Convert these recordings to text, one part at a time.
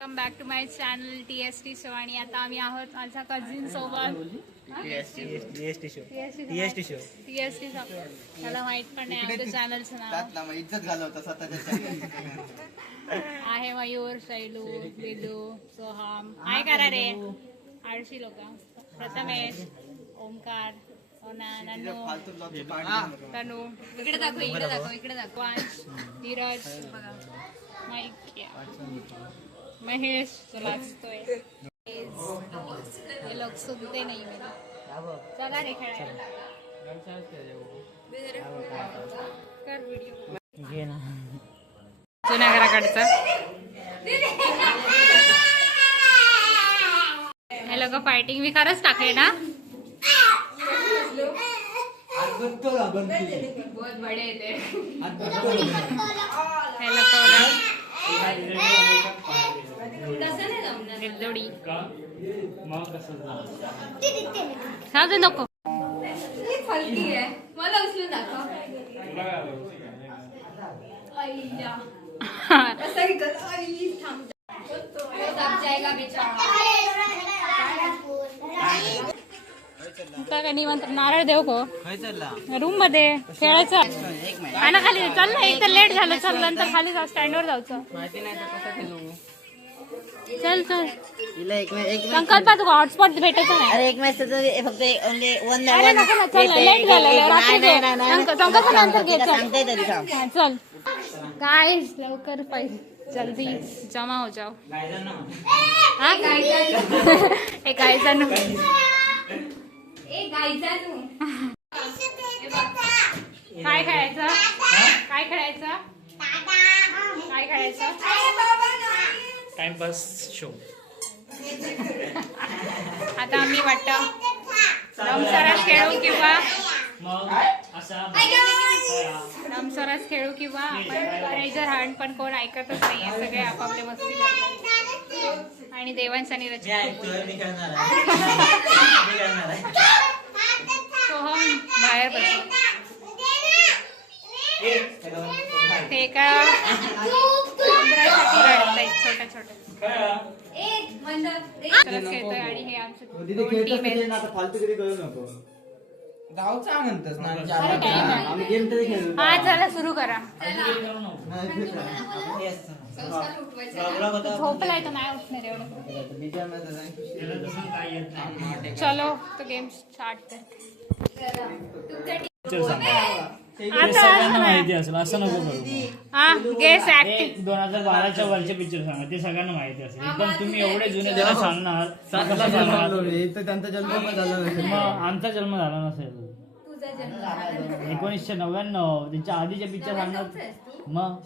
Welcome back to my channel TST show. आणि आता आम्ही आहोत माझ्या कझिन सोबत. TST त्याला माहित पण नाही आमच्या चॅनलचं नाव. इज्जत घालवता स्वतःच्या आहे मयूर, शैलू, बिदू, सोहम. काय करा रे आळशी लोक. प्रथमेश, ओमकार, तनू, इकडे दाखव, धीरज, महेश लाजतोय. हे लोक सुनते नाही मला. चला रे खेळायला. कर व्हिडिओ जुन्या घराकडचा. हे लोक फायटिंग मी खरंच टाकले ना. बहुत बडे थे हे लोक. नको मला उचलून दाखव. निमंत्रण नारळ देव को रूम मध्ये खेळायचं आणि खाली चल ना. एक तर लेट झालं, चल नंतर खाली जाऊ, स्टँडवर जायचं. चल चल संकल्प तुका हॉटस्पॉट भेटायचं नाही. अरे एक मॅच फक्त अरे नको ना, चल लेट झालं. संकल्प नंतर घे. चल काय लवकर पैसे जल्दी जमा हो जाओ. हाँ एक काय खेळायचं, काय खेळायचं, काय खेळायचं. Timepass show. आता आम्ही वाटतं रमसरस खेळू किंवा रमसरस खेळू किंवा आपण रेजर हँड. पण कोण ऐकतच नाहीये, सगळे आपापले मस्ती करतात. आणि देवांचा निरज सोहम बाहेर बसतो. ते का छोट्या छोट्या खेळतोय. आणि हे आमचे दोन टीम आहेत. हा चला सुरू करा. झोपलाय तर नाही उठणार एवढं. चलो तो गेम स्टार्ट कर. माहिती असेल असं नको करू. हा गेस ऍक्टिंग 2012च्या वरचे पिक्चर सांगा, ते सगळ्यांना माहिती असेल. एकदम तुम्ही एवढे जुने जरा सांगणार. त्यांचा जन्म झाला नसेल. मग आमचा जन्म झाला नसेल. 1999 त्यांच्या आधीचे पिक्चर सांगणार. मग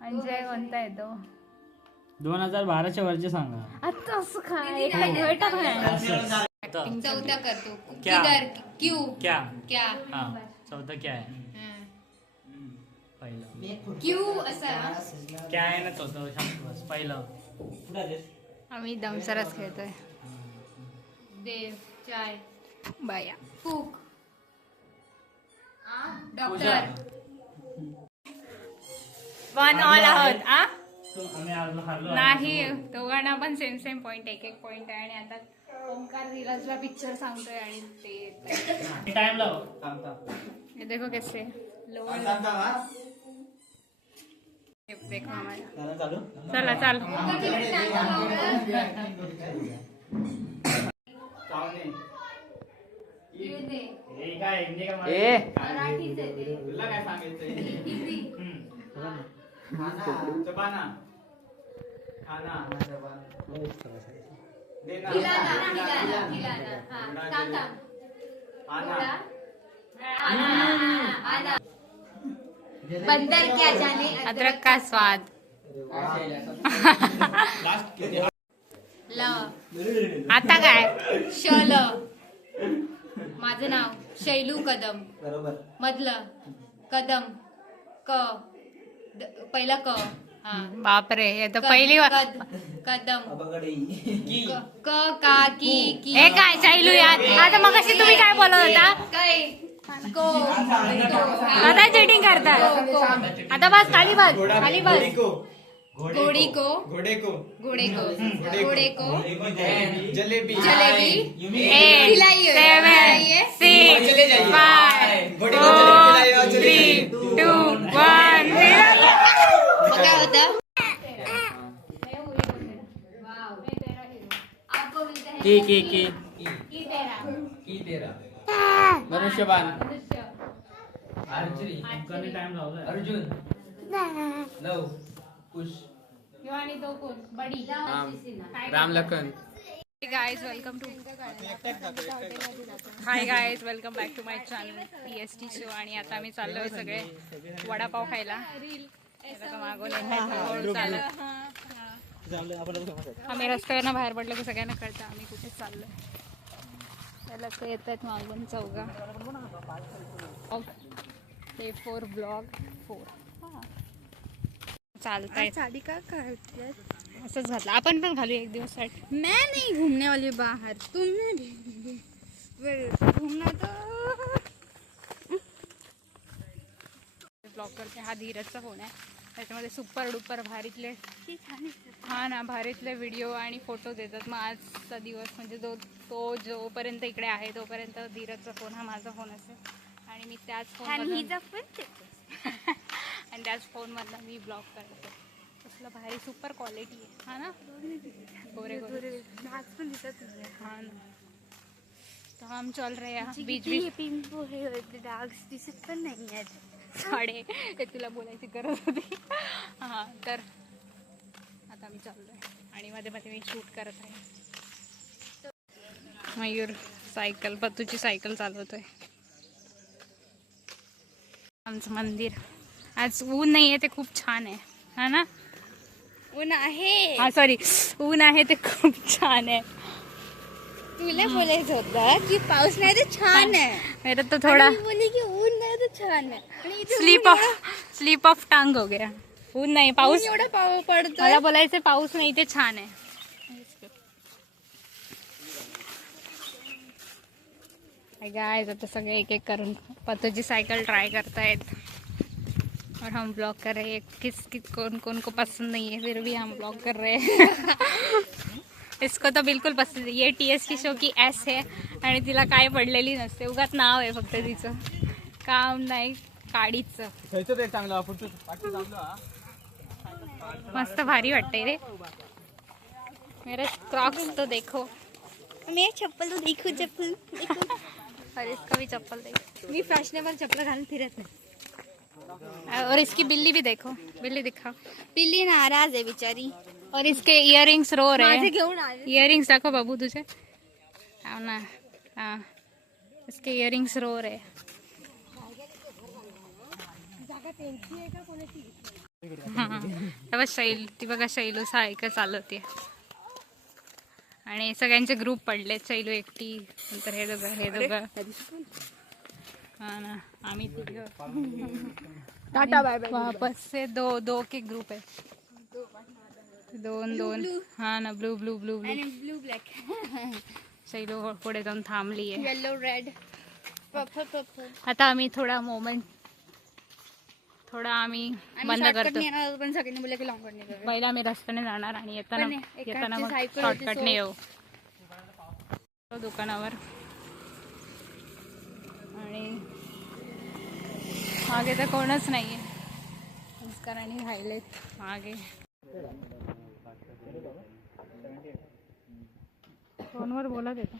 अंजय कोणता येतो 2012च्या वरचे सांगा. आता असं काय भेटत नाही. चौथा करतो. क्यू क्या क्या हाँ चौथा क्या है. पहिलं क्यू असा क्या आहे ना चौथा सांग बस. पहिलं आम्ही दमसरच खेळतोय. देव चाय बाया कुक डॉक्टर. वन ऑल आहोत. आम्ही हरलो नाही, दोघांना पण सेम सेम पॉइंट, एक पॉइंट आहे. आणि आता ओमकार धीरजला पिक्चर सांगतोय आणि ते टाइम लाव. ये देखो कैसे लोअर देखो हमारा. चला चल बंदर क्या जाने अदरक का स्वाद. ल आता काय शल. माझं नाव शैलू कदम. मधलं कदम क पहिला क. बापरे, हे तर पहिली कदम क का की हे काय चालू यार. आता मग तुम्ही काय बोलत होता. काय आता चिटिंग करतात. आता बस खाली बस खाली बस. घोड़ी को घोड़े को घोड़े को घोड़े को जलेबी जलेबी 8 खिलाइए. 7 6 चले जाइए. 5 घोड़े को जलेबी खिलाइए और चले 3 2 1 क्या होता आपको मिलता है की तेरा मनुष्यबाण टाइम लावलाय. अर्जुन लव कुश आणि तो कोण बडी Ram Lakhan. Guys welcome to hi guys welcome back to my channel PST show. आणि आता आम्ही चाललोय सगळे वडापाव खायला. आता मागवले आम्ही रस्त्यावरनं बाहेर पडलो की सगळ्यांना कळतं आम्ही कुठे चाललोय. त्याला ते येत आहेत मागून चौघा. ते 4 ब्लॉग 4 चालताय. साड़ी का करते असंच घातलं आपण पण घालू एक दिवस साठी. मैं नहीं घूमने वाली बाहर तुमने भी घूमना तो ब्लॉग करते. हा धीरजचा फोन आहे. त्याच्यामध्ये सुपर डुपर भारीतले हा ना भारीतले व्हिडिओ आणि फोटो देतात. मग आजचा दिवस म्हणजे तो जोपर्यंत इकडे आहे तोपर्यंत धीरजचा फोन हा माझा फोन असेल आणि मी त्याच फोन आणि त्याच फोनमधनं मी ब्लॉग करते. कसलं भारी सुपर क्वालिटी आहे हा ना. गोरे गोरे पण दिसत हा ना. तो हम चल रहे हैं बीच बीच डाग्स दिसत पण नाही आहेत. साडे हे तुला बोलायची गरज होती. हां तर आता मी चाललोय आणि मध्ये मध्ये मी शूट करत आहे. मयूर सायकल पत्तूची सायकल चालवतोय. आमचं मंदिर आज ऊन नाही आहे ते खूप छान आहे हा ना. ऊन आहे हा सॉरी ऊन आहे ते खूप छान आहे. तुला बोलायचं होतं की पाऊस नाही तर छान आहे. मेरा तो थोड़ा मी बोलली की ऊन नाही तर छान आहे आणि इथे स्लीप ऑफ टांग हो गया. ऊन नाही पाऊस एवढा पाऊस पडतो. मला बोलायचं पाऊस नाही ते छान आहे. गाइस आता सगळे एक एक करून पत्तूची साइकिल ट्राई करतायत और हम ब्लॉग कर रहे हैं. किस कौन को पसंद नहीं है फिर भी हम ब्लॉग कर रहे हैं. इसको तो बिलकुल पसंद है. ये TST शो की S है आणि तिला काय पडलेली नसते. उगाच नाव आहे फक्त तिचं. काम नाही काडीचं. मस्त भारी वाटतंय रे. मेरे क्रॉक्स तो देखो. मैं चप्पल तो देखो और इसका भी चप्पल देखो. मी फॅशनेबल चप्पल घालून फिरत नाही. और इसकी बिल्ली भी देखो. बिल्ली दिखाओ. पिल्ली नाराज आहे बिचारी. और इसके इयरिंग्स रो रहे माझे हैं. घेऊन आले. इयरिंग्स दाखव बाबू तुझे. हो ना हाँ इसके इयरिंग्स रो रहे. हा ती बघा शैलू सायकल चालवते आणि सगळ्यांचे ग्रुप पडले. शैलू एकटी नंतर हे दोघं हा ना आम्ही टाटा बाय बाय. वापस से दो के ग्रुप है. दोन हा ना ब्लू आणि ब्लू ब्लॅक शैलू पुढे जाऊन थांबली आहे. येलो रेड पर्पल आता आम्ही थोडा आम्ही बंद करतो. पण सगळ्यांनी बोलले की लॉंग करणे. पहिला आम्ही रस्त्याने जाणार आणि येताना मग सायकल शॉर्टकटने येऊ दुकानावर. आणि मागे तर कोणच नाहीये. संस्कारांनी राहिलेत मागे. फोनवर बोलत येतो.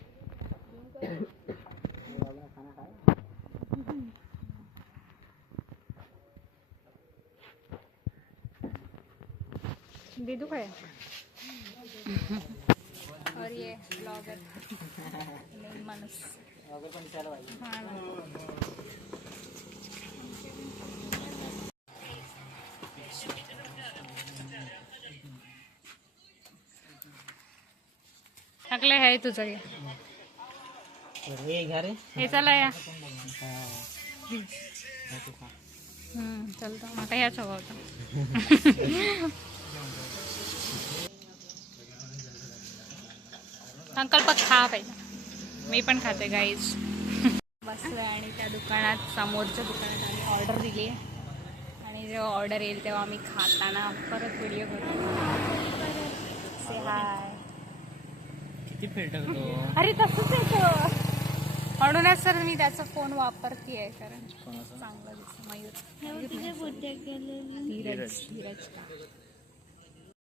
दीदू काय और ये ब्लॉगर माणूस हा ना. टाकले आहे तुझं हे चला या. चलतो माका याच हवा होता. संकल्प खा पाहिजे. मी पण खाते गाईज. बसलोय आणि त्या दुकानात समोरच्या दुकानात आम्ही ऑर्डर दिली आहे आणि जेव्हा ऑर्डर येईल तेव्हा आम्ही खाताना परत व्हिडिओ करू. से हाय. किती फिल्टर अरे तसंच येतो म्हणूनच सर मी त्याचा फोन वापरते कारण चांगला दिसतो. मयूर धीरज धीरज का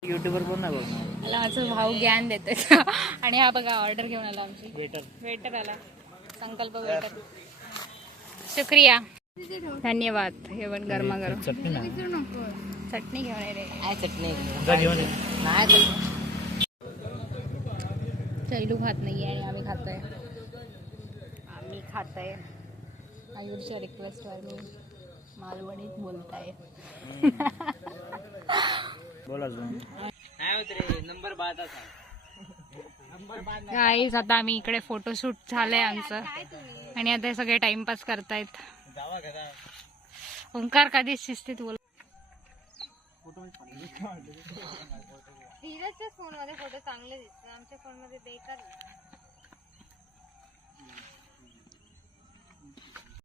युट्यूबर पण नाही बघणार. मला माझं भाऊ ज्ञान देतो आणि हा बघा ऑर्डर घेऊन आला आमची वेटर आला संकल्प वेटर. शुक्रिया धन्यवाद. हे पण गरमागरम चटणी नाही. चटणी घेऊन ये रे. जा घेऊन ये. चैलू खात नाही आणि आम्ही खातोय. आयुषच्या रिक्वेस्टवर मी मालवणीत बोलताय. बोला अजून. गाईज आता आम्ही इकडे फोटोशूट झालंय आमचं आणि आता हे सगळे टाइमपास करतायत. ओंकार कधीच शिस्तीत बोल. धीरजच्या फोन मध्ये फोटो चांगले दिसतात, आमच्या फोन मध्ये बेकार दिसतात.